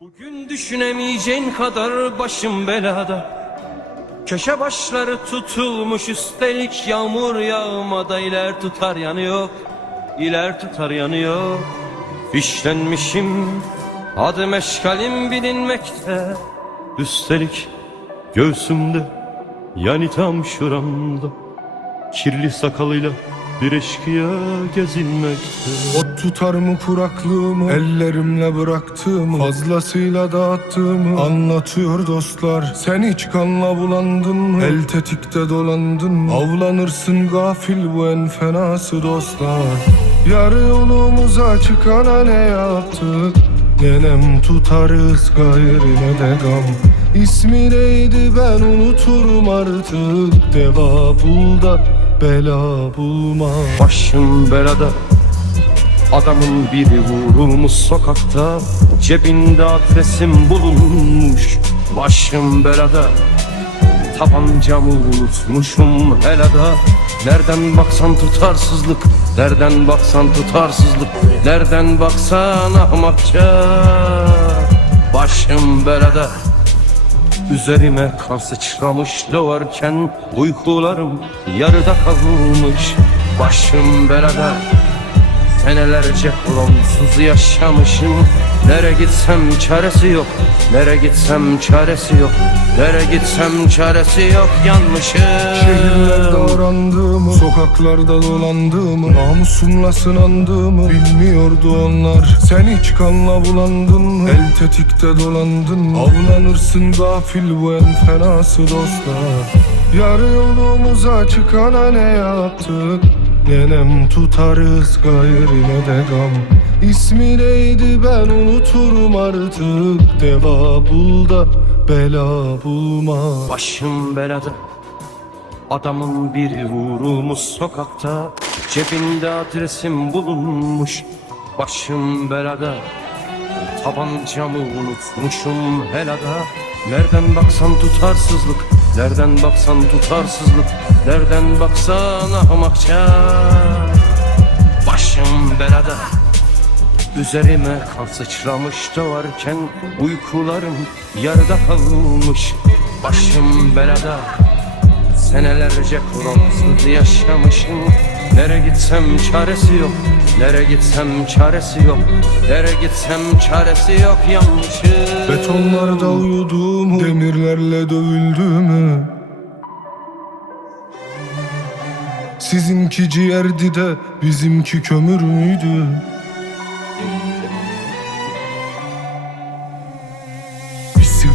Bugün düşünemeyeceğin kadar başım belada. Köşe başları tutulmuş üstelik yağmur yağmada iler tutar yanıyor iler tutar yanıyor. Fişlenmişim adı meşgalim bilinmekte. Üstelik göğsümde yani tam şuramda Kirli sakalıyla bir eşkıya gezinmekte. Ot tutar mı kuraklığımı Ellerimle bıraktığımı Fazlasıyla dağıttığımı Anlatıyor dostlar. Sen hiç kanla bulandın mı El tetikte dolandın mı? Avlanırsın gafil bu en fenası dostlar. Yarı yolumuza çıkana ne yaptık? Nenem tutarız gayrı ne de gam. İsmi neydi ben unuturum artık. Deva bul da bela bulma. Başım belada Adamın biri vurulmuş sokakta Cebinde adresim bulunmuş. Başım belada Tabancamı unutmuşum helada. Nereden baksan tutarsızlık Nereden baksan tutarsızlık Nereden baksan ahmakça. Başım belada Üzerime kan sıçramış doğarken Uykularım yarıda kalmış. Başım belada Senelerce onsuz yaşamışım. Nere gitsem çaresi yok. Nere gitsem çaresi yok. Nere gitsem çaresi yok. Yanmışım. Şehirlerde arandığımı, sokaklarda dolandığımı Namusumla sınandığımı bilmiyordu onlar. Sen hiç kanla bulandın mı? El tetikte dolandın mı? Avlanırsın gafil bu en fenası dostlar. Yarı yolumuza çıkana ne yaptık? Nenem tutarız gayrı ne de gam. İsmi neydi ben unuturum artık. Deva bul da bela bulma. Başım belada Adamın biri vurulmuş sokakta. Cebinde adresim bulunmuş Başım belada. Tabancamı unutmuşum helada. Nereden baksan tutarsızlık Nereden baksan tutarsızlık Nereden baksan ahmakça Başım belada Üzerime kan sıçramış doğarken Uykularım yarıda kalmış. Başım belada Senelerce kuralsız yaşamışım. Nere gitsem çaresi yok Nere gitsem çaresi yok. Nere gitsem çaresi yok yanmışım Betonlarda uyuduğumu, demirlerle dövüldüğümü. Sizinki ciğerdi de bizimki kömür müydü?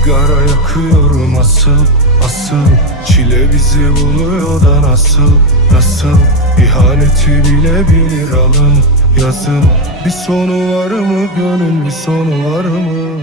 Sigara yakıyorum asıl, asıl. Çile bizi buluyor da nasıl, nasıl? İhaneti bile bilir alın, yazın. Bir sonu var mı gönül bir sonu var mı?